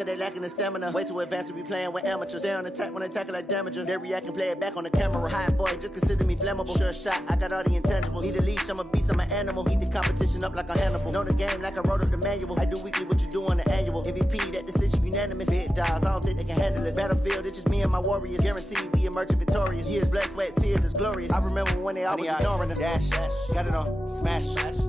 They lacking the stamina. Way too advanced to be playing with amateurs. Stay on attack when they tackle like damager. They react and play it back on the camera. Hot boy, just consider me flammable. Sure shot, I got all the intangibles. Need a leash, I'm a beast, I'm an animal. Eat the competition up like a Hannibal. Know the game like I wrote up the manual. I do weekly what you do on the annual. MVP, that decision unanimous. Big dogs, I don't think they can handle it. Battlefield, it's just me and my warriors. Guaranteed we emerging victorious. Years, blood, sweat, tears, it's glorious. I remember when they always ignoring us. Dash, got it on, smash,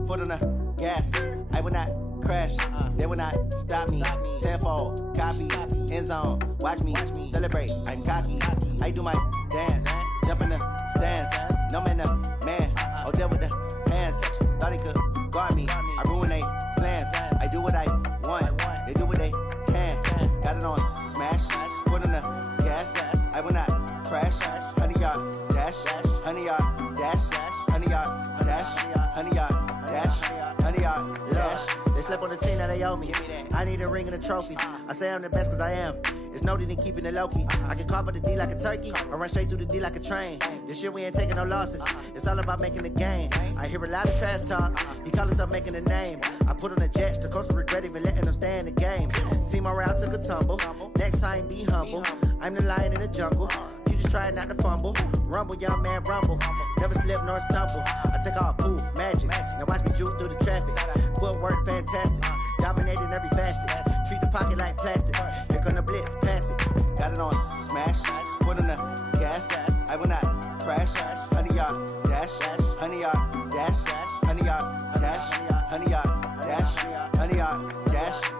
foot on the gas. I will not crash, they will not stop me. Tenfold, copy, end zone, watch me celebrate. I'm cocky, I do my dance, jump in the stands. No man, man, oh there with the hands. Thought he could guard me, I ruin they plans. I do what I want, they do what they can. Got it on smash, foot on the gas. I will not crash, 100-yard dash, 100-yard dash, 100-yard dash, 100-yard dash, 100-yard dash. They slept on the team that they owe me. I need a ring and a trophy. I say I'm the best cause I am. It's noted in keeping it low-key. I can carve up the D like a turkey or run straight through the D like a train. This year we ain't taking no losses. It's all about making the game. I hear a lot of trash talk. He call himself making a name. I put on the Jets. The coach will regret even letting them stay in the game. Team morale took a tumble. Next time be humble. I'm the lion in the jungle. You just trying not to fumble. Rumble, young man, rumble. Never slip nor stumble. I take off, poof, magic. Now watch me juke through the traffic. Footwork fantastic. Dominating every facet. Treat the pocket like plastic. Here come the blitz, pass it. Got it on smash. Foot on the gas. I will not crash. 100-yard dash. 100-yard dash. 100-yard dash. 100-yard dash. 100-yard dash.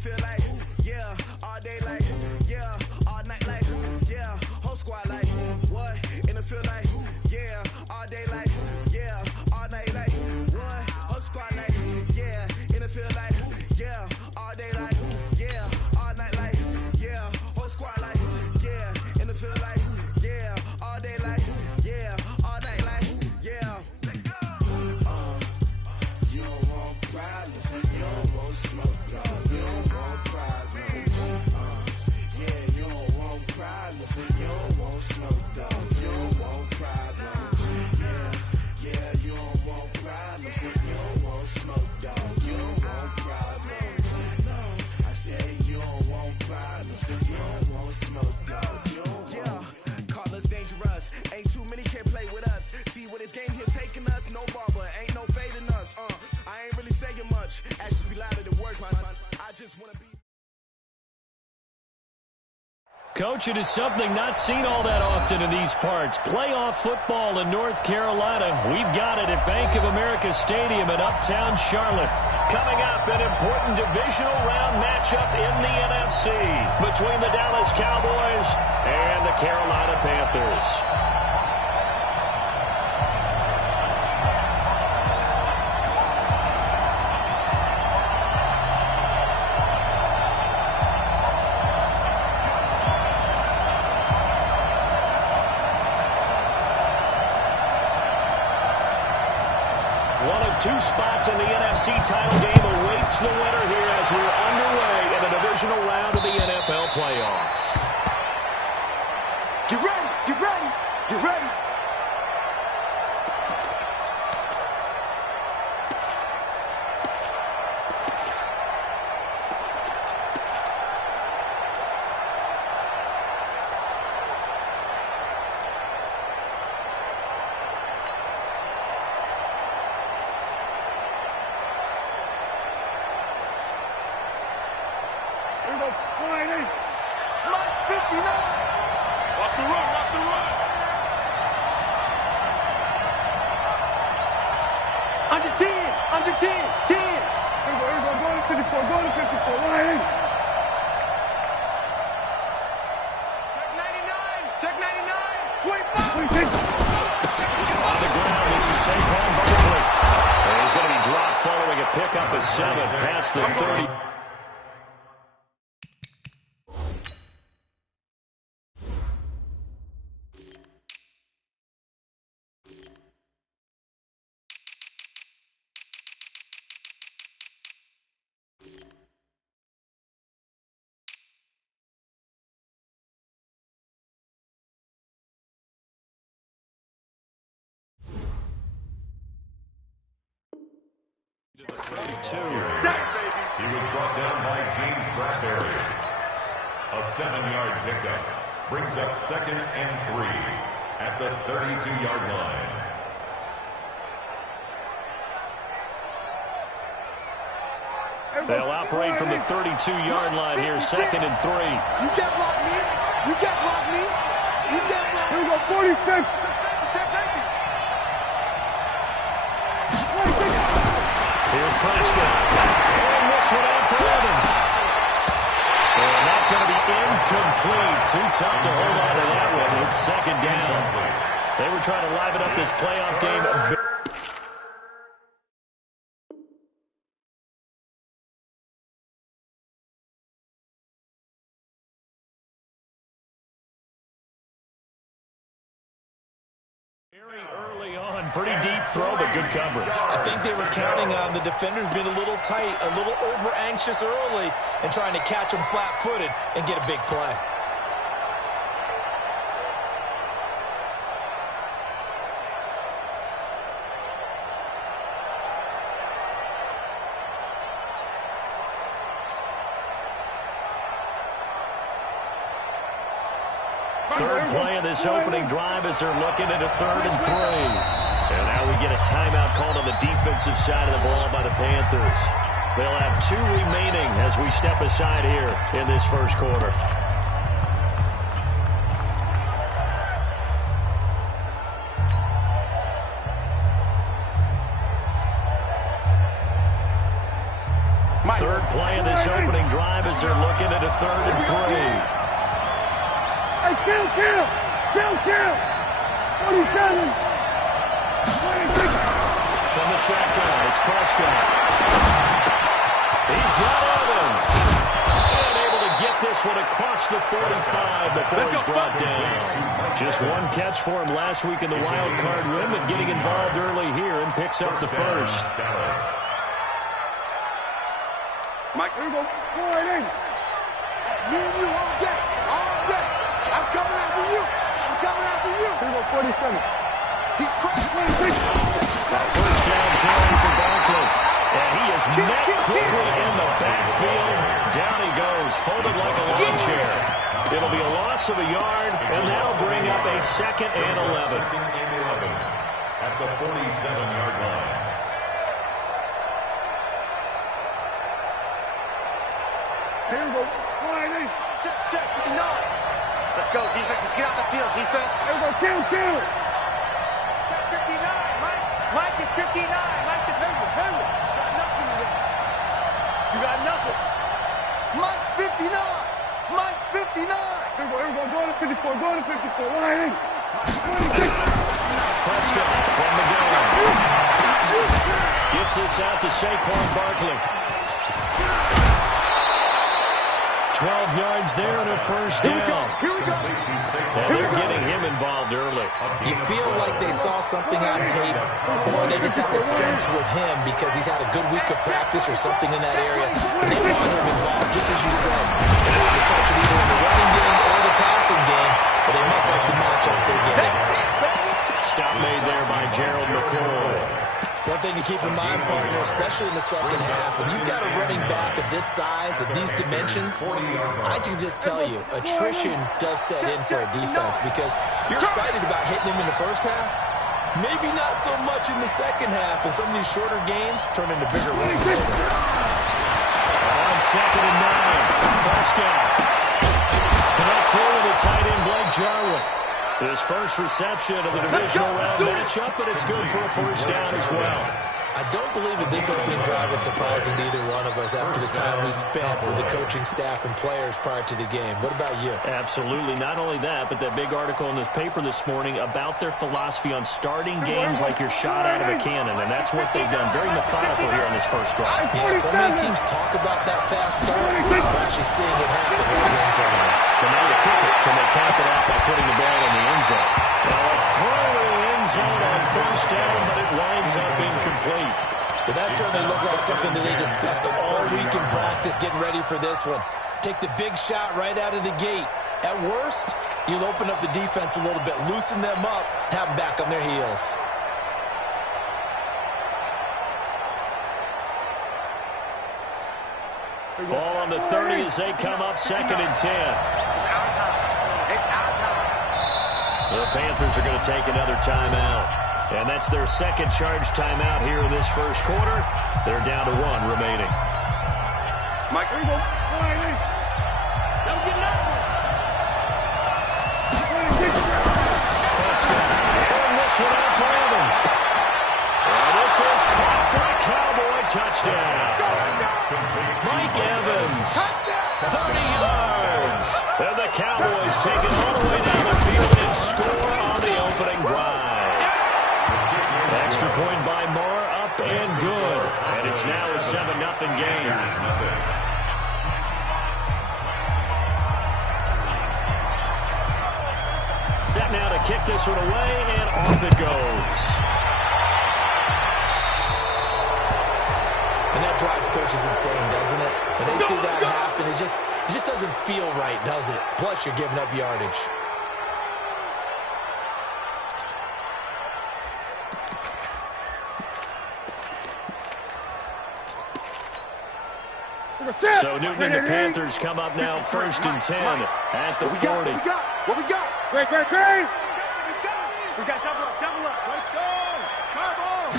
Feel like, yeah, all day like, yeah, all night like, yeah, whole squad like, what? In the feel like, yeah, all day like, yeah, all night like, what? Whole squad like, yeah, in the feel like, yeah, all day like, yeah, all night like, yeah, whole squad like, yeah, in the feel like, yeah, all day like, yeah, all night like, yeah. You don't want problems, you don't want smoke, you don't want problems. Yeah, you don't want problems, you don't want smoke, dog. You don't want problems. Yeah, you don't want problems, you don't want smoke, dog. You don't want problems. No, I say you don't want problems, you don't want smoke, dog. You don't want. Call us dangerous. Ain't too many can play with us. See what this game here taking us. No barber, ain't no fading us. I ain't really saying much. Actions be louder than words, man. I just wanna be. Coach, it is something not seen all that often in these parts. Playoff football in North Carolina. We've got it at Bank of America Stadium in Uptown Charlotte. Coming up, an important divisional round matchup in the NFC between the Dallas Cowboys and the Carolina Panthers. One of two spots in the NFC title game awaits the winner here as we're underway in the divisional round of the NFL playoffs. Get ready, get ready, get ready. Sliding. Lunch 59. Watch the run, watch the run. Under 10, under 10, 10. Here we go, go to 54, go to 54, sliding. Check 99, 25. On the ground, this is Saquon Barkley. And he's going to be dropped following a pickup of 7 past the 30. He was brought down by James Bradbury. A 7-yard pickup brings up 2nd and 3 at the 32-yard line. They'll operate from the 32-yard line here, 2nd and 3. You can't block me. You can't block me. You can't block me. Here we go, 46. Here's Prescott. And this one out for Evans. And that's going to be incomplete. Too tough to hold on to that one. It's 2nd down. They were trying to liven up this playoff game. Very early on, pretty deep throw, but good coverage. I think they were counting on the defenders being a little tight, a little over-anxious early, and trying to catch them flat-footed and get a big play. Third play of this opening drive as they're looking at a 3rd and 3. And now we get a timeout called on the defensive side of the ball by the Panthers. They'll have 2 remaining as we step aside here in this first quarter. Third play of this opening drive as they're looking at a 3rd and 3. Hey, kill! 47! 26! From the shotgun, it's Prescott. He's got Evans. And able to get this one across the 45 before he's brought down. Just one catch for him last week in the wild card win, but getting involved early here and picks up the first. Mike, here we go. Go right in. Me and you all day. I'm coming after you. Here we go, 47. He's crossed 26. First down carry for Barkley. And he is met quickly in the backfield. Down he goes, folded like a lawn chair. It'll be a loss of a yard, and that'll bring up a 2nd and 11. At the 47-yard line. Here we go. Right in. Check. 9. Let's go, defense. Let's get out the field, defense. Here we go. Kill. Check 59. Mike is 59. Mike is Henry. You got nothing. Mike's 59. Here we go. Go to 54. Right in. 26. Prescott from the gun. Gets this out to Saquon Barkley. 12 yards there and a first down. Here we go. And they're getting him involved early. You feel like they saw something on tape, or they just have a sense with him because he's had a good week of practice or something in that area. And they want him involved, just as you said. They want to touch it either in the running game or the passing game, but they must like the matchups they're getting. Stop made there by Gerald McCoy. One thing to keep in mind, partner, especially in the second half, when you've got a running back of this size, of these dimensions, I can just tell you, attrition does set in for a defense because you're excited about hitting him in the first half. Maybe not so much in the second half, and some of these shorter gains turn into bigger runs later. On 2nd and 9, Prescott connects here with the tight end Blake Jarwin. His first reception of the divisional round matchup, but it's good for a first down as well. I don't believe that this opening drive was surprising to either one of us after the time we spent with the coaching staff and players prior to the game. What about you? Absolutely. Not only that, but that big article in this paper this morning about their philosophy on starting games like you're shot out of a cannon, and that's what they've done. Very methodical here on this first drive. Yeah, so many teams talk about that fast start. We're actually seeing it happen right here in front of us. But now the kicker, can they cap it out by putting the ball in the end zone? Well, a throw to the end zone on first down, but it winds up incomplete. But that certainly looked like something that they discussed all week in practice, getting ready for this one. Take the big shot right out of the gate. At worst, you'll open up the defense a little bit, loosen them up, have them back on their heels. Ball on the 30 as they come up 2nd and 10. It's our time. It's our time. The Panthers are going to take another timeout. And that's their second charge timeout here in this first quarter. They're down to 1 remaining. Mike, here you go. Don't get nervous. And this one out for Evans. And this is caught for a Cowboy touchdown. Mike Evans, 30 yards. And the Cowboys take it all the way down the field and score on the opening drive. Extra point by Moore, up and good. And it's now a 7-0 game. Set now to kick this one away, and off it goes. And that drives coaches insane, doesn't it? When they see that happen, it just doesn't feel right, does it? Plus, you're giving up yardage. So Newton and the Panthers come up now 1st and 10 at the 40. What we got? Great. We got double up. Let's go. Come on.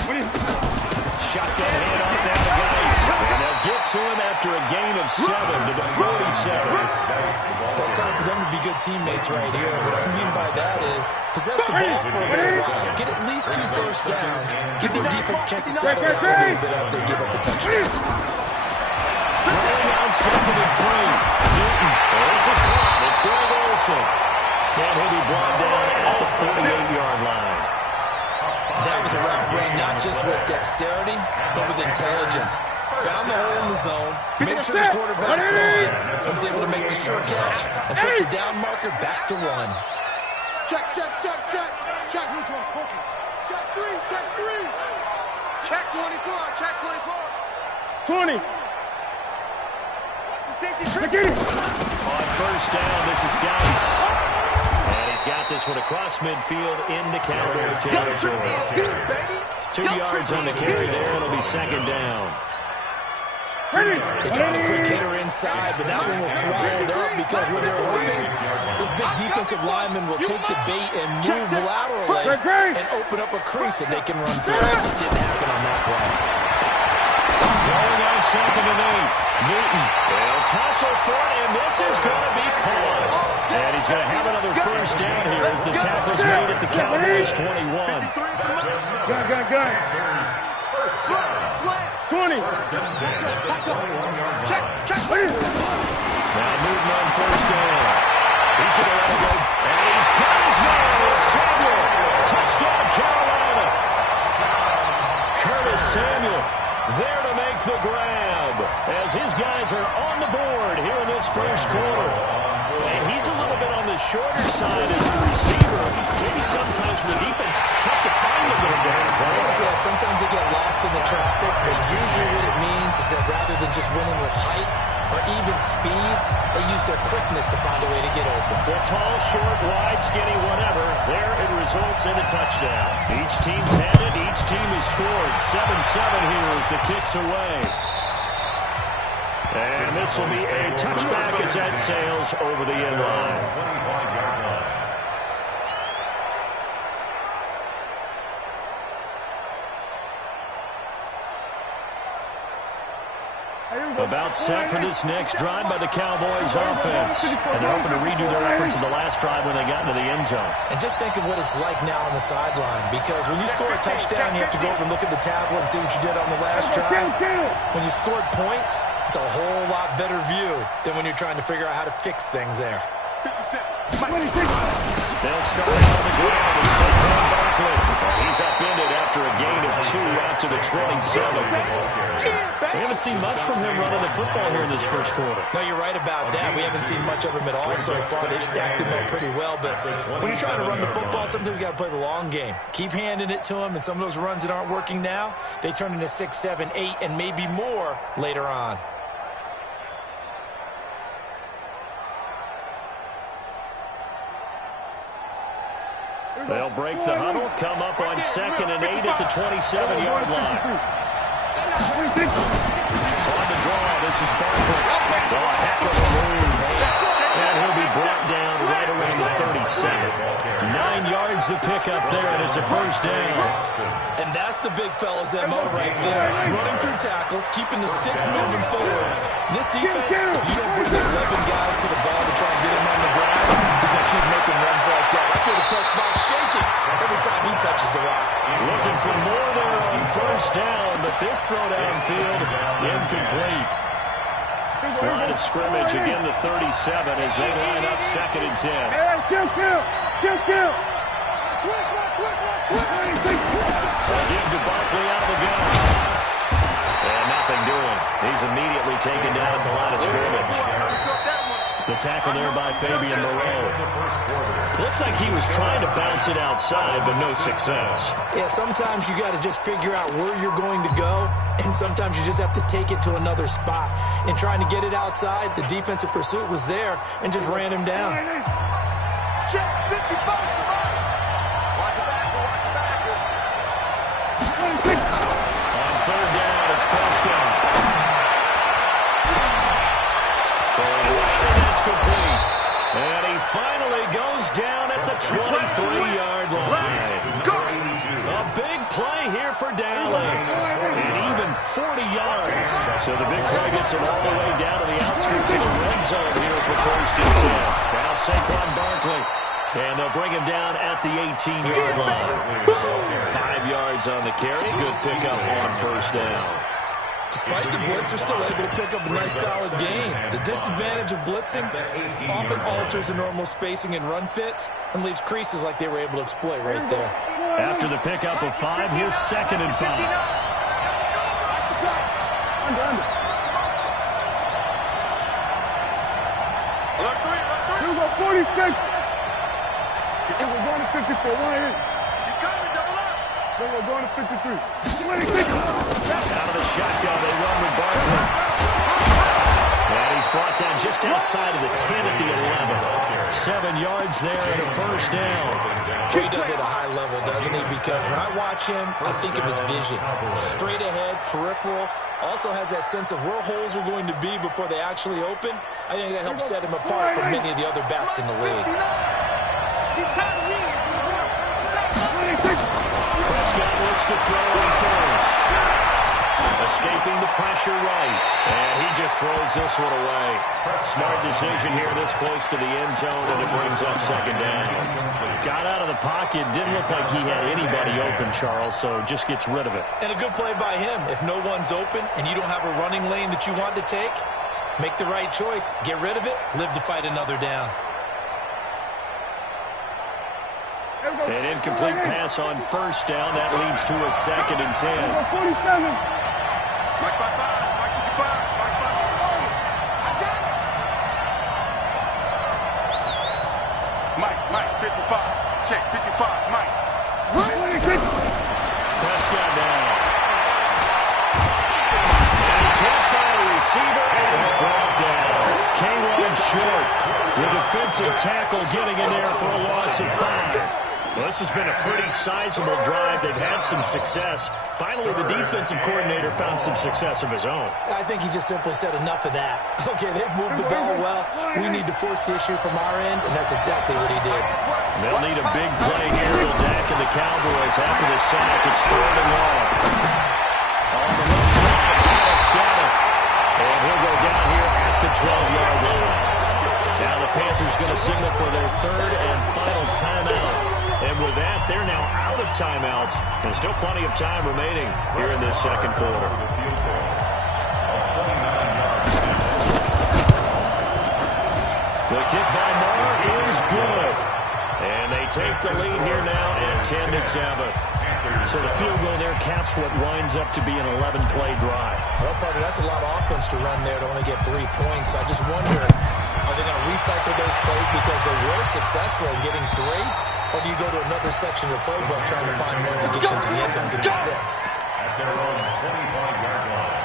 Shotgun handoff down to Geis. And they'll get to him after a gain of 7 to the 47. Well, it's time for them to be good teammates right here. What I mean by that is possess the ball for a little while. Get at least 2 first downs. Give their defense a chance to settle down a little bit after they give up a touchdown. Throwing on 2nd and 3. Newton. This is caught. It's Greg Olsen. And he'll be brought down at the 48-yard line. That was a route run not just with dexterity, but with intelligence. Found the hole in the zone, made sure the quarterback saw it, and was able to make the short catch and put the down marker back to 1. Check. Check 3. Check 24. 20. It's a safety trick. On first down, this is Geis. And he's got this one across midfield into Cowboy territory. 2 yards on the carry there. It'll be 2nd down. They tried a quick hitter inside, but that one was swallowed up because when they're hoping, this big defensive lineman will take the bait and move laterally and open up a crease that they can run through. It didn't happen on that play. Throwing on 2nd and 8. Newton. They'll tussle for it, and this is going to be caught. And he's going to have another first down here as the tackle's made at the Cowboys 21. Gun. Slam. 20. Check. Now Newton on first down. He's going to let it go. And he's got his man. It's Samuel. Touchdown, Carolina. Curtis Samuel there to make the grab as his guys are on the board here in this first quarter. And he's a little bit on the shorter side as a receiver. Maybe sometimes for the defense, tough to find a little bit. Yeah, sometimes they get lost in the traffic, but usually what it means is that rather than just winning with height or even speed, they use their quickness to find a way to get open. Well, tall, short, wide, skinny, whatever. There it results in a touchdown. Each team's had it. Each team has scored. 7-7 here as the kick's away. And this will be a touchback as that sails over the end line. 25-yard line. About set for this next drive by the Cowboys offense. And they're hoping to redo their efforts in the last drive when they got into the end zone. And just think of what it's like now on the sideline, because when you score a touchdown, you have to go over and look at the tablet and see what you did on the last drive. When you scored points, it's a whole lot better view than when you're trying to figure out how to fix things there. They'll start on the ground and Saquon Barkley. He's upended after a gain of 2 out to the 27. We haven't seen much from him running the football here in this first quarter. No, you're right about that. We haven't seen much of him at all so far. They've stacked him up pretty well, but when you're trying to run the football, sometimes you got to play the long game. Keep handing it to him, and some of those runs that aren't working now, they turn into 6, 7, 8, and maybe more later on. They'll break the huddle, come up on 2nd and 8 at the 27-yard line. On the draw, this is Barkley. Well, a heck of a move. And he'll be brought down right around the 37. 9 yards to pick up there, and it's a first down. And that's the big fella's MO right there. Running through tackles, keeping the sticks moving forward. This defense, if you don't bring 11 guys to the ball to try and get him on the ground, he's going to keep making runs like that. I feel the press box shaking every time he touches the rock. Looking for more there on first down, but this throw downfield, incomplete. Line of scrimmage, again the 37 as they line up 2nd and 10. Kill. Again to Barkley out of the gun. And nothing doing. He's immediately taken down at the line of scrimmage. The tackle there by Fabian Moreau. Looked like he was trying to bounce it outside, but no success. Yeah, sometimes you got to just figure out where you're going to go, and sometimes you just have to take it to another spot. In trying to get it outside, the defensive pursuit was there and just ran him down. Check 55. Watch the backer. On 3rd down, it's Prescott. That's complete. And he finally goes down at the 23-yard line. A big play here for Dallas. And even 40 yards. So the big play gets him all the way down to the outskirts of the red zone here for 1st and 10. Now Saquon Barkley. And they'll bring him down at the 18-yard line. 5 yards on the carry. Good pickup on 1st down. Despite the blitz, they're still able to pick up a nice, solid gain. The disadvantage of blitzing often alters the normal spacing and run fits and leaves creases like they were able to exploit right there. After the pickup of 5, here's 2nd and 5. Under. Here we go, 46. We're going to 54. One in. We're going to 53. 26. Out of the shotgun, they run with Barkley. And he's brought down just outside of the 10 at the 11. 7 yards there and a 1st down. He does it at a high level, doesn't he? Because when I watch him, I think of his vision. Straight ahead, peripheral. Also has that sense of where holes are going to be before they actually open. I think that helps set him apart from many of the other backs in the league. Prescott looks to throw on 1st. Escaping the pressure right. And he just throws this one away. Smart decision here this close to the end zone, and it brings up 2nd down. Got out of the pocket. Didn't look like he had anybody open, Charles, so just gets rid of it. And a good play by him. If no one's open and you don't have a running lane that you want to take, make the right choice. Get rid of it. Live to fight another down. An incomplete pass on 1st down. That leads to a 2nd and 10. 47. Mike 55. Mike 55. Mike 55. Mike 55. Check 55. Mike. Prescott down. And he can't find a receiver, and he's brought down. K-Ron short. The defensive tackle getting in there for a loss of 5. Well, this has been a pretty sizable drive. They've had some success. Finally, the defensive coordinator found some success of his own. I think he just simply said enough of that. Okay, they've moved the ball well. We need to force the issue from our end, and that's exactly what he did. They'll need a big play here to Dak and the Cowboys after the sack. It's 3rd and long. On the left side, Dallas got it. And he'll go down here at the 12-yard line. Now the Panthers going to signal for their 3rd and final timeout. And with that, they're now out of timeouts. And still plenty of time remaining here in this 2nd quarter. The kick by Moore is good. And they take the lead here now at 10-7. So the field goal there caps what winds up to be an 11-play drive. Well, partner, that's a lot of offense to run there to only get 3 points. So I just wonder, are they going to recycle those plays because they were successful in getting 3? Or do you go to another section of the playbook trying to find ones that get you into the end zone and get you 6? At their own 25-yard line.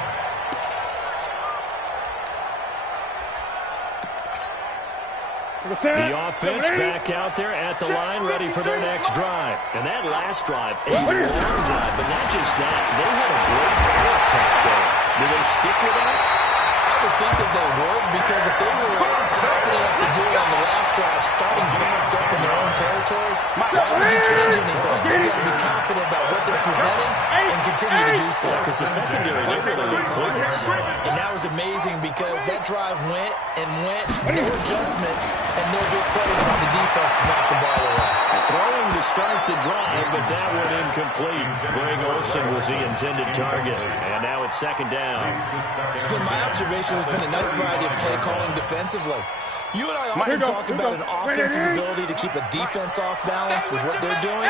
The offense back out there at the line, ready for their next drive. And that last drive, a long drive, but not just that. They had a great foot attack there. Do they stick with that? I to think that they would, because if they were confident enough to do it on the last drive, starting backed up in their own territory, why would you change anything? They've got to be confident about what they're presenting and continue to do so. Because the secondary, they really look clueless. And that was amazing because that drive went and went, no adjustments, and no big plays by the defense to knock the ball away. Throwing to start the drive, but that one incomplete. Greg Olsen was the intended target. And now it's second down. It's been my observation there's been a nice variety of play calling defensively. You and I often talk about an offense's ability to keep a defense off balance with what they're doing.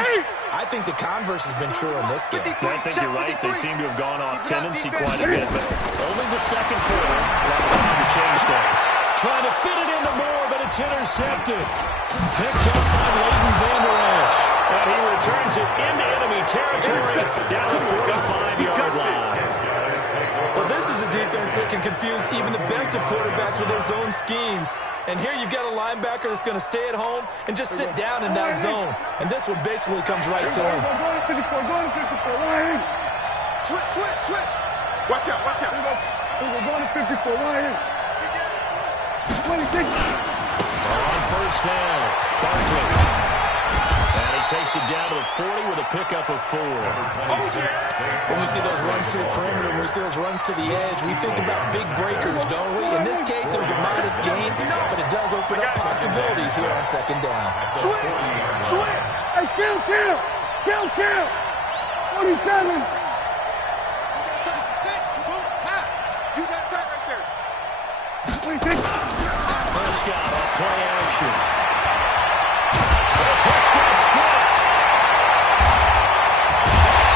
I think the converse has been true in this game. I think you're right. They seem to have gone off tendency quite a bit, but only the second quarter. A lot of time to change things. Trying to fit it into Moore, but it's intercepted. Picked up by Leighton Vander Esch. And he returns it into enemy territory down the 45-yard line. Well, this is a defense that can confuse even the best of quarterbacks with their zone schemes. And here you've got a linebacker that's going to stay at home and just sit down in that zone. And this one basically comes right to him. Switch. Watch out. We're going to 54. On first down, Barkley. And he takes it down to the 40 with a pickup of 4. When we see those runs to the perimeter, when we see those runs to the edge, we think about big breakers, don't we? In this case, it was a modest gain, but it does open up possibilities here on second down. Switch. Hey, kill. 47. Prescott on play action. Prescott stripped.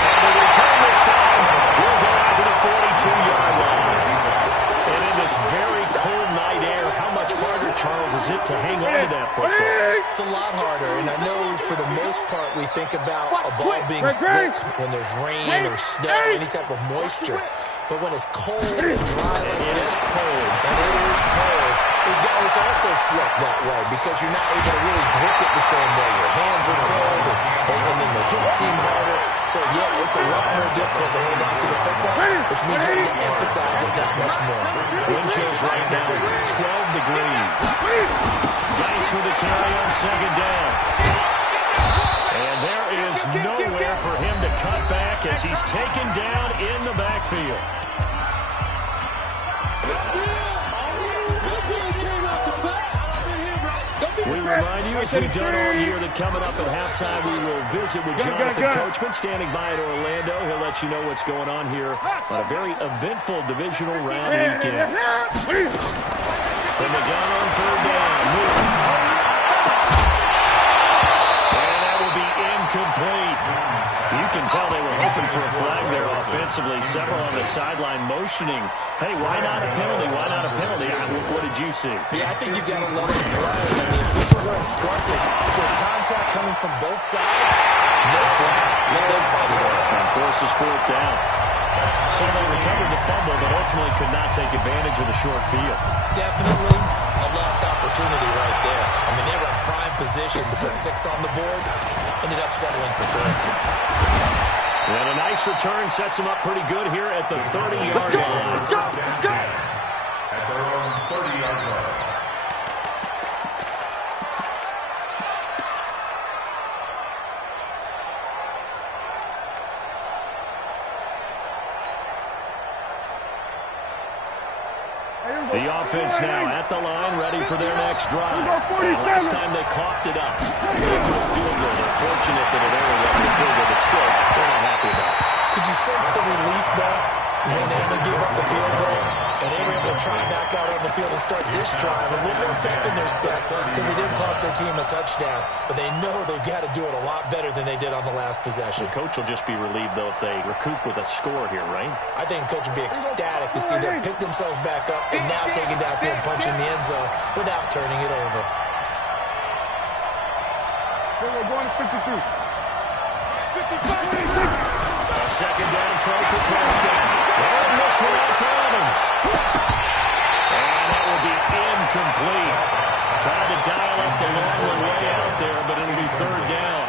And the return this time will go out to the 42-yard line. And in this very cold night air, how much harder, Charles, is it to hang on to that football? It's a lot harder, and I know for the most part we think about a ball being slick when there's rain or snow, any type of moisture. But when it's cold and dry like this, and it is cold, the guy is also slick that way because you're not able to really grip it the same way. Your hands are cold, and then the hips seem harder. So, yeah, it's a lot more difficult to hold on to the football, which means you have to emphasize it that much more. Wind chills right now, 12 degrees. Geis with the carry on second down. And there is nowhere for him to cut back as he's taken down in the backfield. We remind you, as we've done all year, that coming up at halftime, we will visit with Jonathan Coachman standing by at Orlando. He'll let you know what's going on here on a very eventful divisional round weekend. From the gun on third down. Incomplete. You can tell they were hoping for a flag there offensively. Several on the sideline motioning. Hey, why not a penalty? Why not a penalty? What did you see? Yeah, I think you've got to let them play. And the officials are instructed. If there's contact coming from both sides, no flag. Let them fight it out. And forces fourth down. So they recovered the fumble, but ultimately could not take advantage of the short field. Definitely a lost opportunity right there. I mean, they were in prime position to put 6 on the board. Ended up settling for 3. And a nice return sets them up pretty good here at the 30-yard line. Let's go. At their own 30-yard line. The offense now at the line, ready for their next drive. And last time they coughed it up. Field goal. They're fortunate that it only went to the field goal, but still, they're not happy about it. Could you sense the relief, though, when they gave up the field goal and they were able to try back out on the field and start this drive a little more pep in their step because they didn't cost their team a touchdown, but they know they've got to do it a lot better than they did on the last possession. The coach will just be relieved, though, if they recoup with a score here, right? I think the coach would be ecstatic to see them pick themselves back up and now take it downfield and punch in the end zone without turning it over. We're going to 52. 55. A second down throw for Prescott. And this one out for Evans. And that will be incomplete. Tried to dial up the long one way out there, but it'll be third down.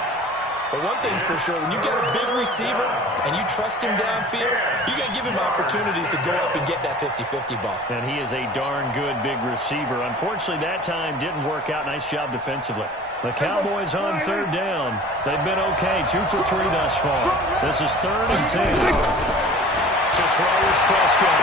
But one thing's is for sure. When you get a big receiver and you trust him downfield, you got to give him opportunities to go up and get that 50-50 ball. And he is a darn good big receiver. Unfortunately, that time didn't work out. Nice job defensively. The Cowboys on third down. They've been okay, 2 for 3 thus far. This is 3rd and 10. To throw is Prescott.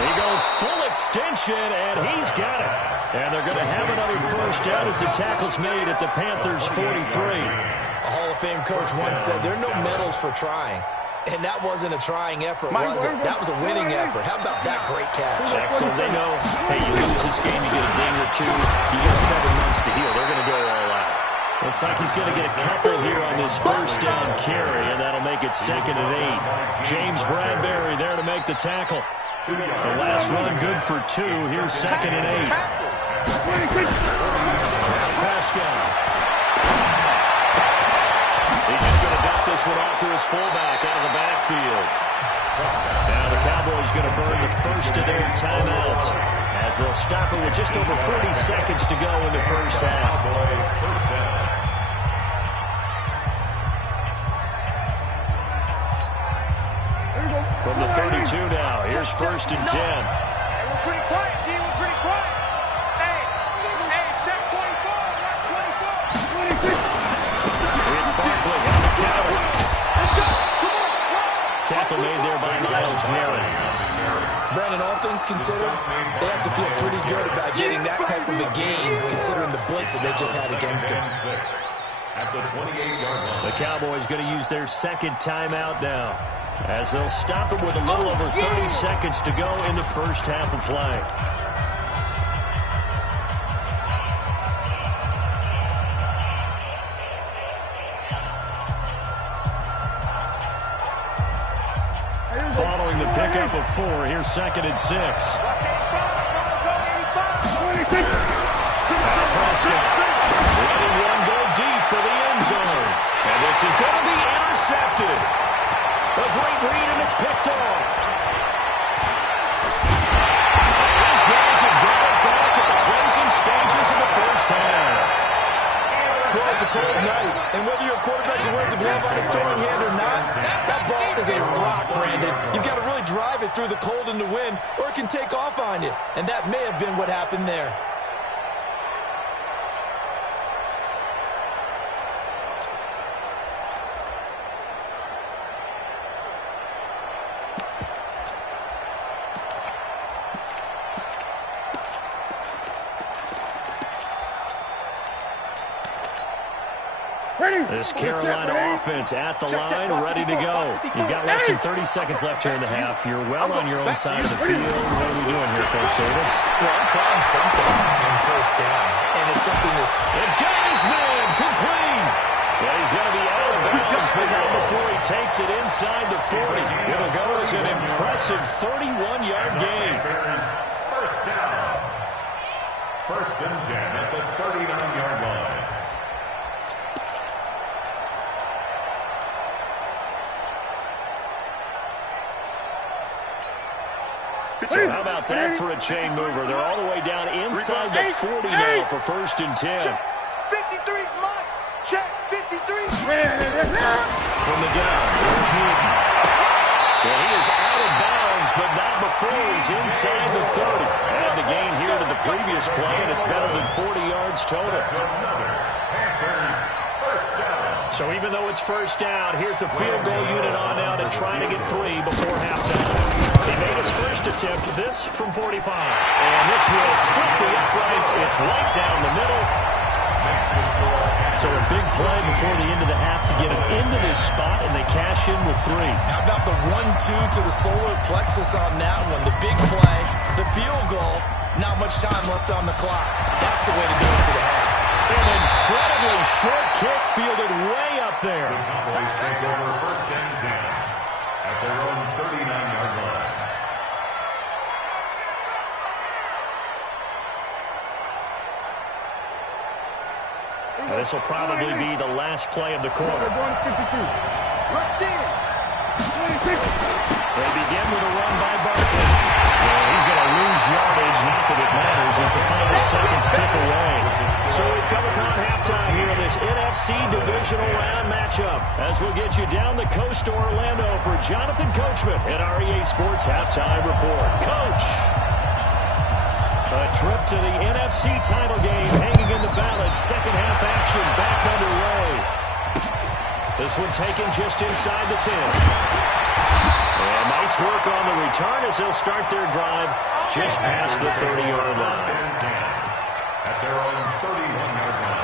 He goes full extension, and he's got it. And they're going to have another first down as the tackle's made at the Panthers' 43. A Hall of Fame coach once said, there are no medals for trying. And that wasn't a trying effort, was it? That was a winning effort. How about that great catch? Excellent. They know, hey, you lose this game, you get a ding or 2. You get 7 months to heal. They're going to go all out. Looks like he's going to get a couple here on this first down carry, and that'll make it 2nd and 8. James Bradbury there to make the tackle. The last run good for 2. Here's 2nd and 8. Prescott. He's just going to dump this one off to his fullback out of the backfield. Now the Cowboys going to burn the first of their timeouts as they'll stop it with just over 40 seconds to go in the first half. From the 32 now, here's 1st and 10. Hey, we're pretty quiet, D. We're pretty quiet. Hey, check 24. That's 24. It's Barkley on the counter. Tackle made there by Myles Garrett. Brandon, all things considered, they have to feel pretty good about getting that type of a game, considering the blitz that they just had against them. At the 28-yard line. The Cowboys going to use their 2nd timeout now, as they'll stop it with a little over 30 seconds to go in the first half of play. Following the pickup of 4, here's 2nd and 6. Prescott letting one go deep for the end zone. And this is going to be intercepted. A great read, and it's picked off. And these guys have got it back at the closing stages of the first half. Well, it's a cold night, and whether you're a quarterback that wears a glove on his throwing hand or not, that ball is a rock, Brandon. You've got to really drive it through the cold and the wind, or it can take off on you. And that may have been what happened there. This Carolina offense at the line, ready to go. You've got less than 30 seconds left here in the half. You're well on your own side of the field. What are we doing here, Coach Davis? Well, I'm trying something on first down, and it's something that's... It got his man complete. Yeah, he's going to be out of bounds, but not before he takes it inside the 40. It'll go as an impressive 31-yard gain. First down. 1st and 10 at the 39-yard line. So how about that for a chain mover? They're all the way down inside the 40 now for 1st and 10. 53's mine. Check 53. From the gun, there's Newton. Well, he is out of bounds, but not before he's inside the 30. And the gain here to the previous play, and it's better than 40 yards total. So even though it's first down, here's the field goal unit on out and trying to get 3 before halftime. He made his first attempt, this from 45. And this will split the uprights. It's right down the middle. So a big play before the end of the half to get him into this spot, and they cash in with 3. How about the 1-2 to the solar plexus on that one? The big play, the field goal, not much time left on the clock. That's the way to do it to the half. An incredibly short kick fielded way up there. The Cowboys take over 1st and 10 at their own 39-yard line. This will probably be the last play of the quarter. They begin with a run by Barkley. Well, he's going to lose yardage, not that it matters, as the final seconds tick away. So we've come upon halftime here in this NFC Divisional Round matchup as we'll get you down the coast to Orlando for Jonathan Coachman at our EA Sports Halftime Report. Coach, a trip to the NFC title game hanging in the balance. Second half action back underway. This one taken just inside the 10. And nice work on the return as they'll start their drive just past the 30-yard line. At their own 31-yard line.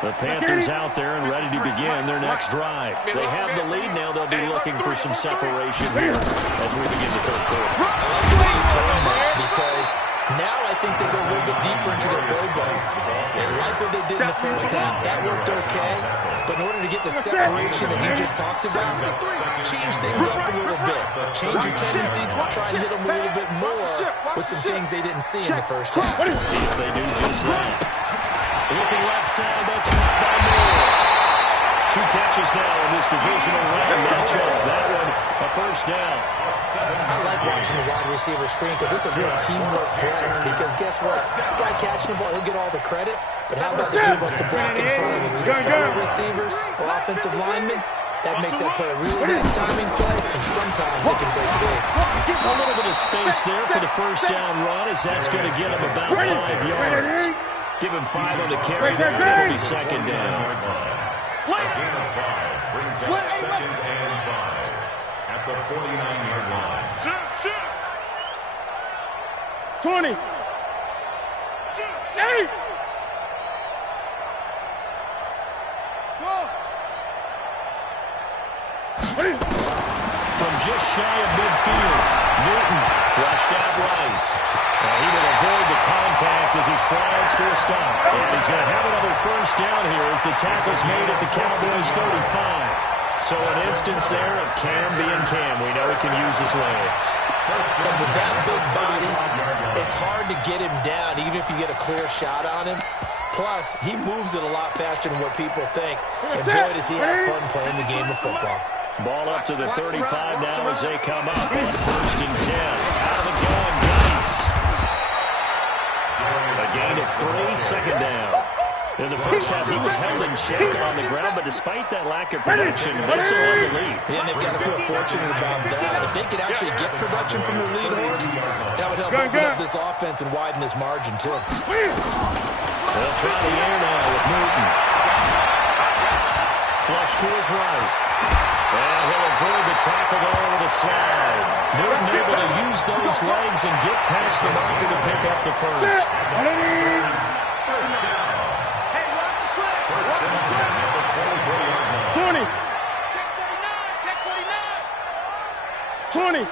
The Panthers out there and ready to begin their next drive. They have the lead now. They'll be looking for some separation here as we begin the third quarter. I like the way you turned that because now I think they go a little bit deeper into their playbook. They like what they did in the first half. That worked okay. But in order to get the separation that you just talked about, change things up a little bit. Change your tendencies. Try and hit them a little bit more with some things they didn't see in the first half. See if they do just that. Looking left side, that's caught by Moore. 2 catches now in this divisional round matchup. That one, a first down. I like watching the wide receiver screen because it's a real teamwork play. Because guess what? The guy catching the ball, he'll get all the credit. But how about the people up to block in front of him? Either fellow receivers or offensive linemen. That makes that play a really nice timing play, and sometimes it can break big. A little bit of space there for the first down run as that's going to get him about 5 yards. Give him 5 on the carry there, and it'll be second down. A gain of 5 brings up second and 5 at the 49-yard line. 20. 8. From just shy of midfield, Newton flushed out right. He will avoid the contact as he slides to a stop. And he's going to have another first down here as the tackle's made at the Cowboys' 35. So an instance there of Cam being Cam. We know he can use his legs. And with that big body, it's hard to get him down, even if you get a clear shot on him. Plus, he moves it a lot faster than what people think. And boy, does he have fun playing the game of football. Ball up to the 35 now as they come up on 1st and 10. Out of the gun, Guice. A gain of 3, second down. In the first half, he was held in check on the ground, but despite that lack of production, they still have the lead. Yeah, and they've got to feel fortunate about that. If they could actually get production from their lead horse, that would help open up this offense and widen this margin, too. They'll try the air now with Newton. Flush to his right. And he'll avoid the tackle there with a slide. Newton able to use those legs and get past the marker to pick up the first. First down. 20. Check 49, check 20. 49.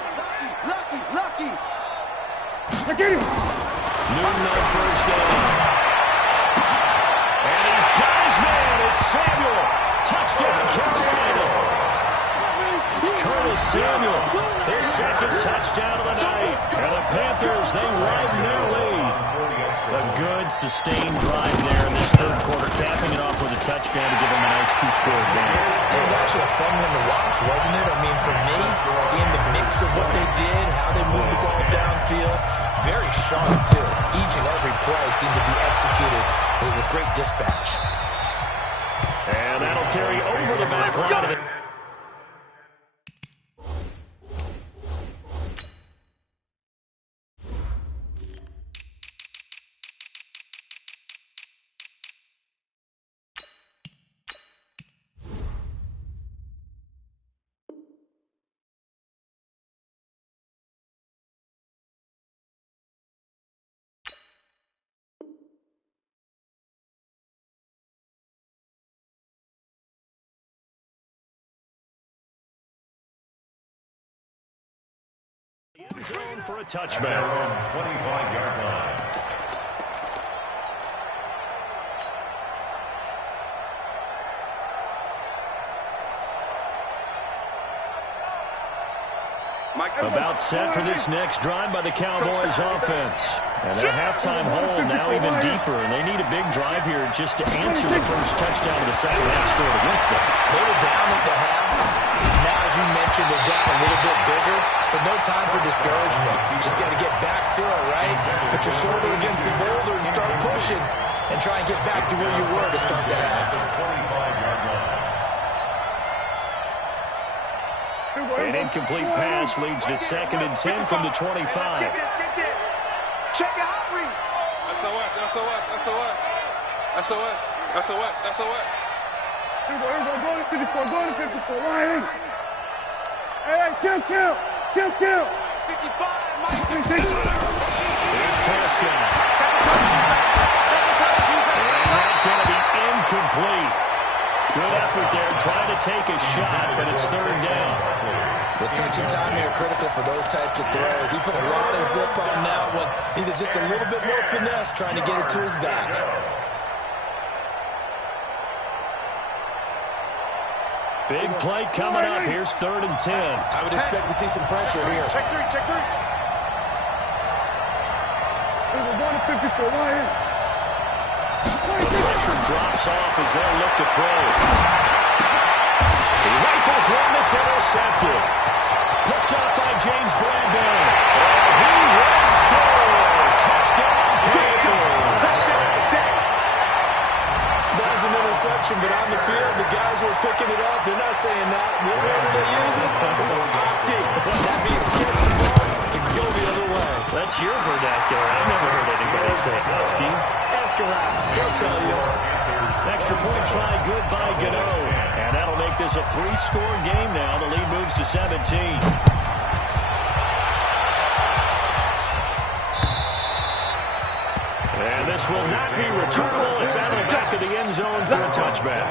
Lucky. I get him. Newton on first down. And he's got his man. It's Samuel. Touchdown, Carolina. Curtis Samuel, his second touchdown of the night. And the Panthers, they widen their lead. A good, sustained drive there in this third quarter, capping it off with a touchdown to give them a nice 2-score advantage. It was actually a fun one to watch, wasn't it? I mean, for me, seeing the mix of what they did, how they moved the ball downfield, very sharp, too. Each and every play seemed to be executed with great dispatch. And that'll carry over the back line. Zone for a touchback. 25-yard line. About set for this next drive by the Cowboys offense. And their halftime hole now even deeper, and they need a big drive here just to answer the first touchdown of the second half scored against them. They were down at the half. Now, as you mentioned, they're down a little bit bigger, but but no time for discouragement. Just got to get back to it, right? Put your shoulder against the boulder and start pushing and try and get back to where you were to start the half. An incomplete pass leads to 2nd and 10 from the 25. Check your hot read. SOS, SOS, SOS. SOS, SOS, SOS. Here we go, go to 54, go to 54, line in. Hey, kill. 55, Mike. Here's Prescott. And that's going to be incomplete. Good effort there, trying to take a shot, but it's 3rd down. The touch and time here critical for those types of throws. He put a lot of zip on that one. Needed just a little bit more finesse trying to get it to his back. Big play coming up. Here's 3rd and 10. I would expect to see some pressure here. Check three. Here we go, going to 54, line in. The pressure drops off as they look to throw. He rifles one that's intercepted. Picked up by James Bradbury. And he will score. Touchdown, Panthers. That was an interception, but on the field, the guys who are picking it up, they're not saying that. What word are they using? It's Oski. That means catch the ball and go the other way. That's your vernacular. I've never heard anybody say Oski. Ask around. They'll tell you. Extra point try, good by Gano. And that'll make this a 3-score game now. The lead moves to 17. And this will not be returnable. It's out of the back of the end zone for a touchback.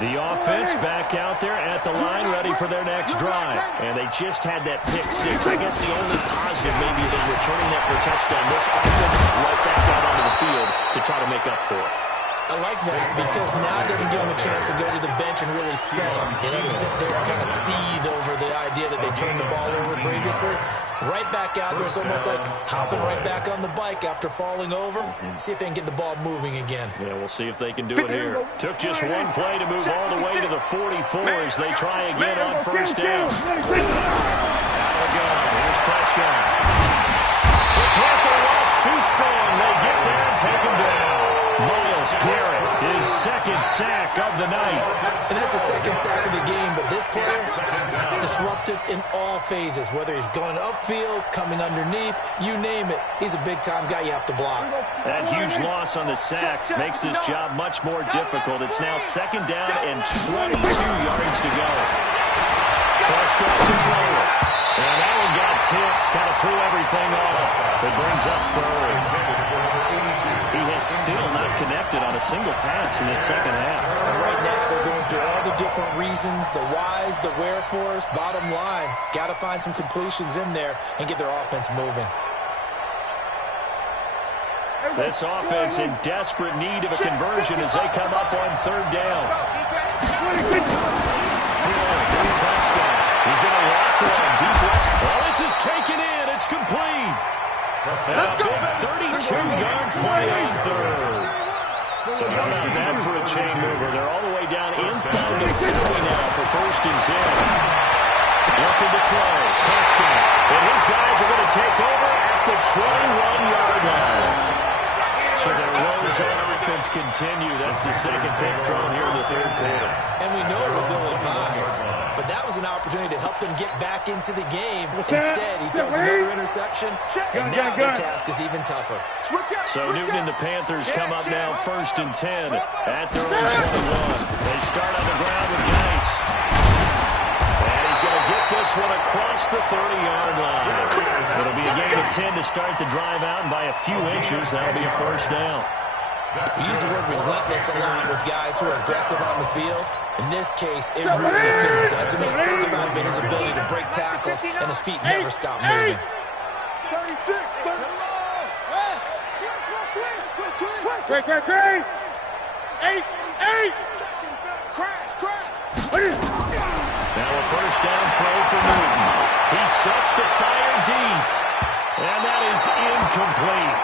The offense back out there at the line, ready for their next drive. And they just had that pick 6. I guess the only positive maybe is returning that for a touchdown. This offense right back out onto the field to try to make up for it. I like that because now it doesn't give them a chance to go to the bench and really settle. You know, to sit there and kind of seethe over the idea that they turned the ball over previously. Right back out there, it's almost like hopping right back on the bike after falling over. See if they can get the ball moving again. Yeah, we'll see if they can do it here. Took just one play to move all the way to the 44 as they try again on 1st down. Out of the gun. Here's Prescott. The Panther rush too strong. They get there and take him down. Myles Garrett, his 2nd sack of the night. And that's the 2nd sack of the game, but this player, disruptive in all phases, whether he's going upfield, coming underneath, you name it. He's a big-time guy you have to block. That huge loss on the sack makes this job much more difficult. It's now 2nd down and 22 yards to go. Prescott to throw it. And that one got tipped, kind of threw everything off. It brings up 3rd. He has still not connected on a single pass in this 2nd half. And right now they're going through all the different reasons, the whys, the wherefores. Bottom line, got to find some completions in there and get their offense moving. This offense in desperate need of a conversion as they come up on 3rd down. Prescott. He's going to lock one deep left. Well, this is taken in. It's complete. And a big 32-yard play on 3rd. So how about that for a chain mover? They're all the way down inside the 40 now for 1st and 10. Looking to throw. Prescott. And his guys are going to take over at the 21-yard line. So their woes on offense continue. That's the 2nd pick thrown here in the 3rd quarter. And we know it was ill-advised, but that was an opportunity to help them get back into the game. Instead, he throws another interception, and now their task is even tougher. So Newton and the Panthers come up now 1st and 10 at their own 21. They start on the ground with Geis. And he's going to get this one across the 30-yard line. It'll be a gain of 10 to start the drive out, and by a few inches, that'll be a 1st down. We use the word relentless a lot with guys who are aggressive on the field. In this case, it really depends, doesn't it? Think about his ability to break tackles, and his feet never stop moving. 36, 30. Great. 8. Crash. Now a 1st down throw for Newton. He sets to fire deep. And that is incomplete.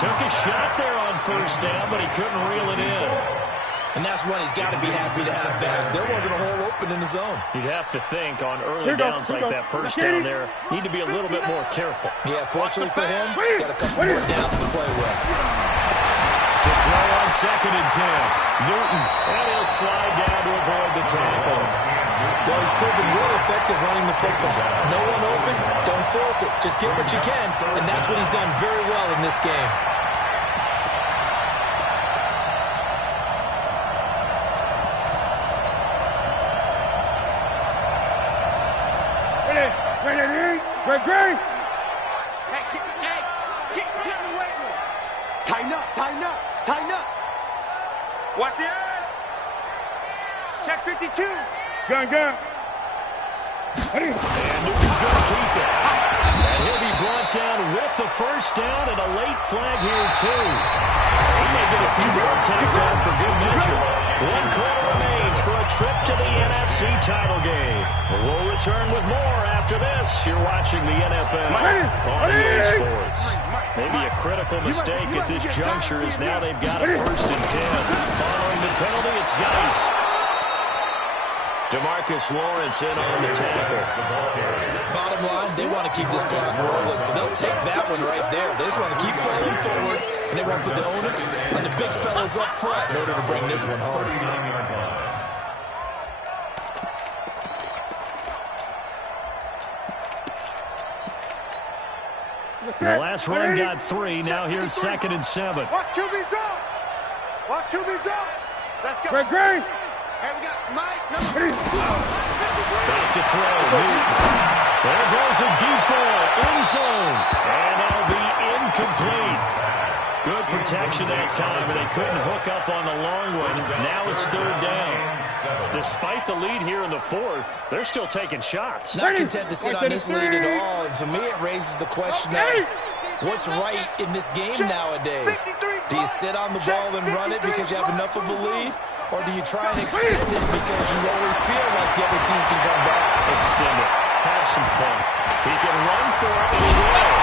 Took a shot there on first down, but he couldn't reel it in. And that's one he's got to be happy to have back. There wasn't a hole open in the zone. You'd have to think on early downs like that first down there, need to be a little bit more careful. Yeah, fortunately for him, got a couple more downs to play with. To throw on 2nd and 10. Newton, and he'll slide down to avoid the tackle. Well, he's proven real effective running the football. No one open, don't force it. Just get what you can, and that's what he's done very well in this game. Great. Hey, get in the weight room. Tighten up. Watch the edge. Check 52. Gun. And Newton's going to keep it. And he'll be brought down with the first down and a late flag here, too. He may get a few more tacked on for good measure. 1 quarter remains for a trip to the NFC title game. We'll return with more after this. You're watching the NFL on EA Sports. Maybe a critical mistake at this juncture is now they've got a 1st and 10. Following the penalty, it's Geis. DeMarcus Lawrence in on the tackle. Bottom line, they want to keep this clock rolling, so they'll take that one right there. They just want to keep falling forward, and they want to put the onus on the big fellas up front in order to bring this one home. The last run got 3. Now here's 2nd and 7. Watch QB drop. Let's go. Great. Hey, we got Mike. Number 3. Back to throw. There goes a deep ball. End zone. And that'll be incomplete. Good protection that time, but they couldn't hook up on the long one. Now it's 3rd down. Despite the lead here in the 4th, they're still taking shots. Not content to sit on this lead at all. And to me, it raises the question of what's right in this game nowadays. Do you sit on the ball and run it because you have enough of a lead? Or do you try and extend it because you always feel like the other team can come back? Extend it. Have some fun. He can run for it, and he will.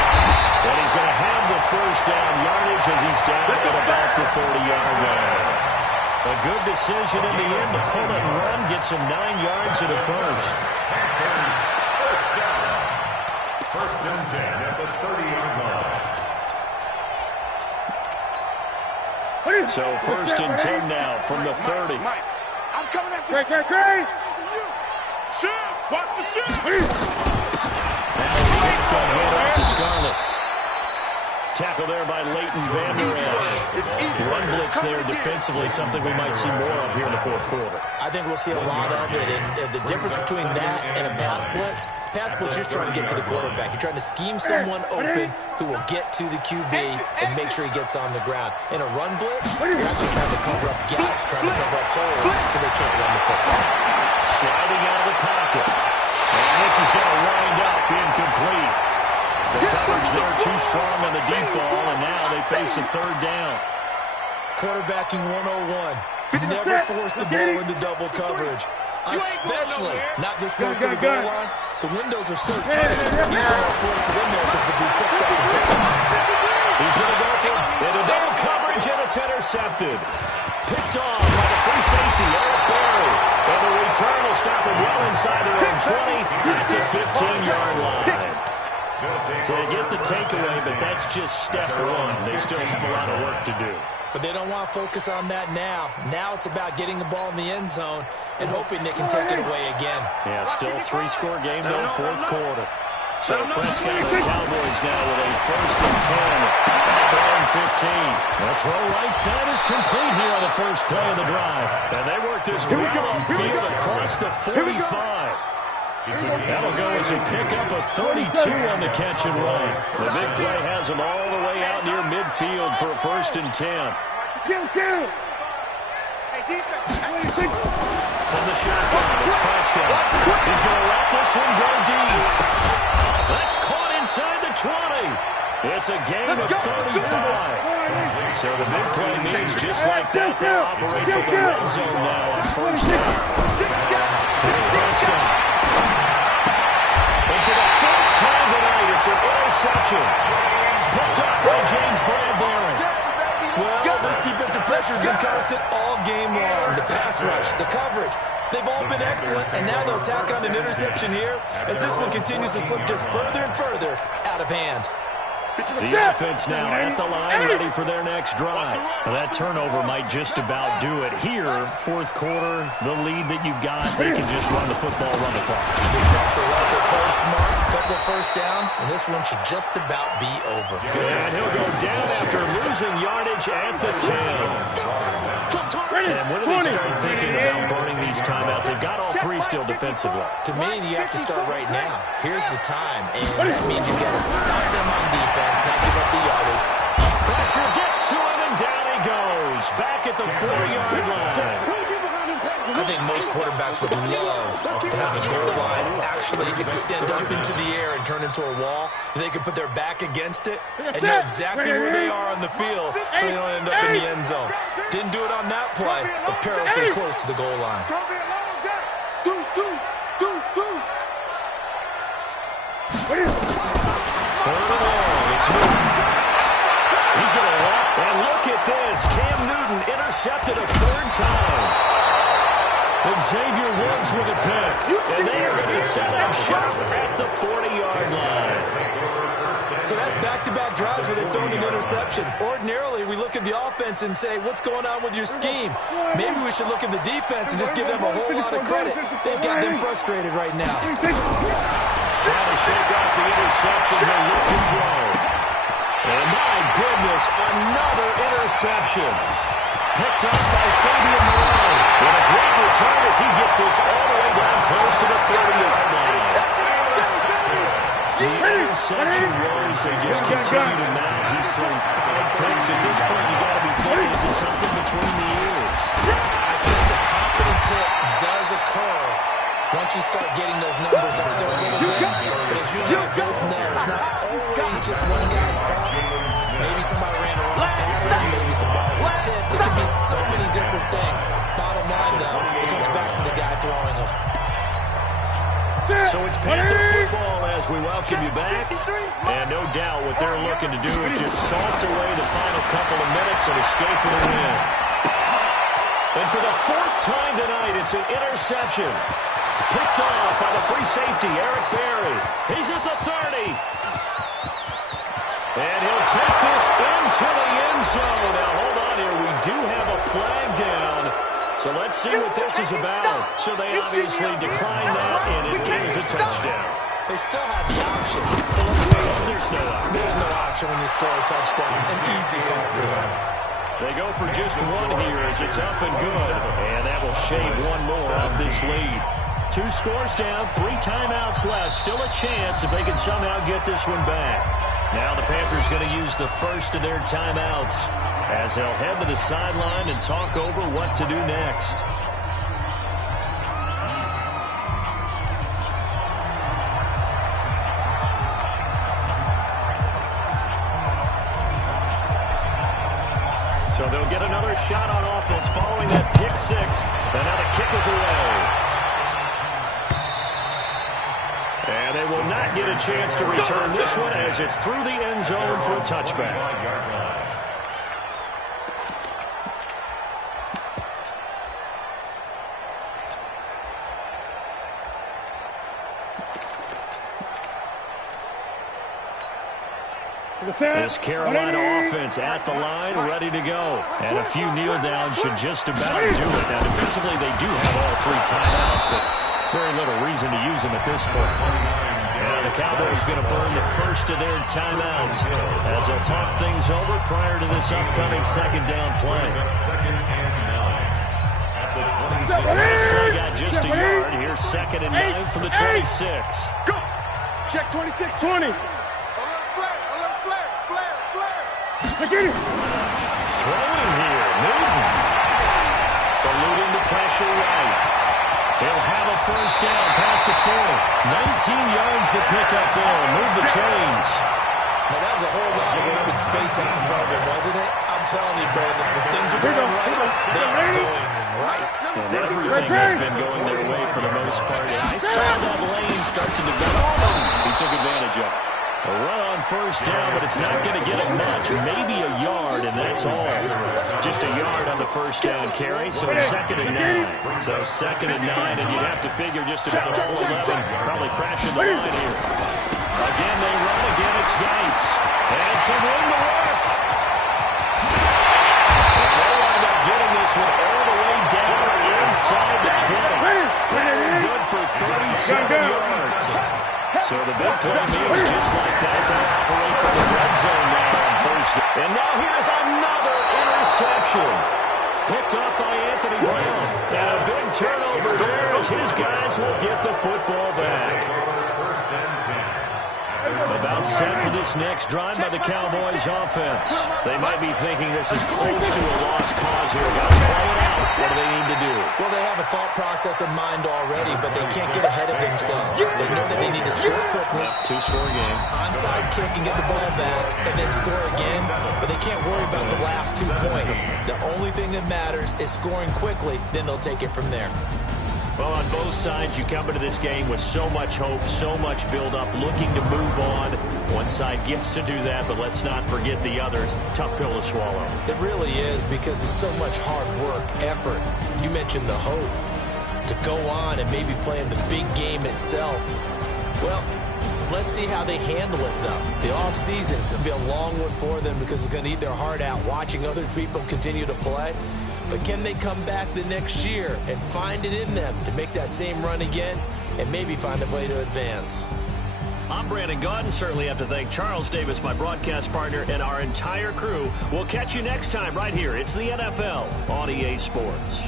And he's going to have the first down yardage as he's down at about the 30-yard line. A good decision in the end to pull it and run, get some 9 yards in the first. First down. 1st and 10 at the 30-yard line. So 1st and 10 now from the 30. Mike, I'm coming after you. Great. Shoot. Watch the shoot. Now shotgun handoff to Scarlett. Tackle there by Leighton Vander Esch. Run blitz there defensively, something we might see more of here in the 4th quarter. I think we'll see a lot of it, and the difference between that and a pass blitz you're just trying to get to the quarterback. You're trying to scheme someone open who will get to the QB and make sure he gets on the ground. In a run blitz, you're actually trying to cover up gaps, trying to cover up holes so they can't run the football. Sliding out of the pocket. And this is going to wind up incomplete. The coverage there too strong on the deep ball, and now they face a 3rd down. Quarterbacking 101. Never force the ball into double coverage, especially not this close to the goal line. The windows are so tight, you should not force it in there because they'll be tipped up and picked off. He's going to go for it into double coverage, and it's intercepted. Picked off by the free safety, Eric Berry. And the return will stop him well inside their own 20 at the 15-yard line. So they get the takeaway, but that's just step 1. They still have a lot of work to do. But they don't want to focus on that now. Now it's about getting the ball in the end zone and hoping they can take it away again. Yeah, still 3-score game, though, 4th quarter. So Prescott and the Cowboys now with a 1st and 10 at their own 15. The throw right side is complete here on the first play of the drive. And they work this well upfield across the 45. That'll go as a pickup of 32 on the catch and run. The big play has them all the way out near midfield for a 1st and 10. Kill. Hey, defense. From the shotgun, it's Prescott. He's going to let this one go deep. That's caught inside the 20. It's a gain of 35. So the big play means just like that, they'll operate from the red zone now on 1st down. Here's Prescott. And for the 4th time tonight, it's an interception. Picked up pressure's been constant all game long. The pass rush, the coverage, they've all been excellent, and now they'll tack on an interception here as this one continues to slip just further and further out of hand. The offense now at the line, ready for their next drive. Well, that turnover might just about do it. Here, fourth quarter, the lead that you've got, they can just run the football, run the clock. Exactly right. They played smart, a couple of first downs, and this one should just about be over. And he'll go down after losing yardage at the 10. And when do they start thinking about burning these timeouts? They've got all three still defensively. To me, you have to start right now. Here's the time, and that means you've got to stop them on defense, not give up the yardage. Pressure gets to him, and down he goes. Back at the 4-yard line. I think most quarterbacks would love to have the goal line actually extend up into the air and turn into a wall. They could put their back against it and know exactly where they are on the field so they don't end up in the end zone. Didn't do it on that play, but perilously close to the goal line. It's going to be a long day. Deuce. What is it? Third and long. It's Newton. He's going to walk. And look at this. Cam Newton intercepted a third time. And Xavier Woods with a pick. And they are going to set up shop at the 40-yard line. So that's back-to-back drives where they've thrown an interception. Ordinarily, we look at the offense and say, what's going on with your scheme? Maybe we should look at the defense and just give them a whole lot of credit. They've got them frustrated right now. Trying to shake off the interception. They look to throw. And my goodness, another interception. Picked up by Fabian Moreau. With a great return as he gets this all the way down close to the 30-yard line. The interception was they just continue to mount. He's thrown 5 picks. At this point, you got to be thinking, is it something between the ears? I think the confidence hit does occur once you start getting those numbers out there a little bit. But as you both know, it's not always just one guy's fault. Maybe somebody ran a wrong pattern, maybe somebody was tipped. It can be so many different things. Bottom line, though, it comes back to the guy throwing them. So it's Panther football as we welcome you back. And no doubt what they're looking to do is just salt away the final couple of minutes and escape with a win. And for the 4th time tonight, it's an interception. Picked off by the free safety, Eric Berry. He's at the 30. And he'll take this into the end zone. Now, hold on here. We do have a flag down. So let's see what this is about. So they obviously decline that, and it is a touchdown. They still have the option. But let's face it, There's no option when you score a touchdown. An easy call for them. They go for just one here as it's up and good. And that will shave one more off this lead. 2 scores down, 3 timeouts left. Still a chance if they can somehow get this one back. Now the Panthers going to use the first of their timeouts as they'll head to the sideline and talk over what to do next. So they'll get another shot on offense following that pick 6. And now the kick is away. And they will not get a chance to return this one as it's through the end zone for a touchback. This Carolina offense at the line, ready to go. And a few kneel downs should just about do it. Now, defensively, they do have all 3 timeouts, but very little reason to use them at this point. And the Cowboys going to burn the first of their timeouts as they'll talk things over prior to this upcoming 2nd down play. This play got just a yard. Here's 2nd and 9 from the 26. Go! Check 26-20. I get it. Throwing here, Newton. Eluding the pressure right. They'll have a first down past the 40. 19 yards to pick up there. Move the chains. Now, that was a whole lot of open space out in front of him, wasn't it? I'm telling you, Brandon, when things are going right, they are going right. And everything has been going their way for the most part. And I saw that lane start to develop. He took advantage of it. A run on first down, but it's not going to get him much. Maybe a yard, and that's all. Just a yard the first down carry, so it's 2nd and 9. So 2nd and 9, and you'd have to figure just about all 11 probably crashing the line here. Again, they run. Again, it's Geis. And some room to work. And they wind up getting this one all the way down inside the 20. Good for 37 yards. So the big play means just like that, they'll operate from the red zone now on first. And now here's another interception. Picked up by Anthony Brown. And a big turnover there as his guys will get the football back. First and 10. About set for this next drive by the Cowboys offense. They might be thinking this is close to a lost cause here. Got to play it out. What do they need to do? Well, they have a thought process in mind already, but they can't get ahead of themselves. They know that they need to score quickly. Two-score game. Onside kick and get the ball back and then score again, but they can't worry about the last 2 points. The only thing that matters is scoring quickly, then they'll take it from there. Well, on both sides, you come into this game with so much hope, so much build-up, looking to move on. One side gets to do that, but let's not forget the others. Tough pill to swallow. It really is because there's so much hard work, effort. You mentioned the hope to go on and maybe play in the big game itself. Well, let's see how they handle it, though. The offseason is going to be a long one for them because it's going to eat their heart out watching other people continue to play. But can they come back the next year and find it in them to make that same run again and maybe find a way to advance? I'm Brandon Gaudin. Certainly have to thank Charles Davis, my broadcast partner, and our entire crew. We'll catch you next time right here. It's the NFL on EA Sports.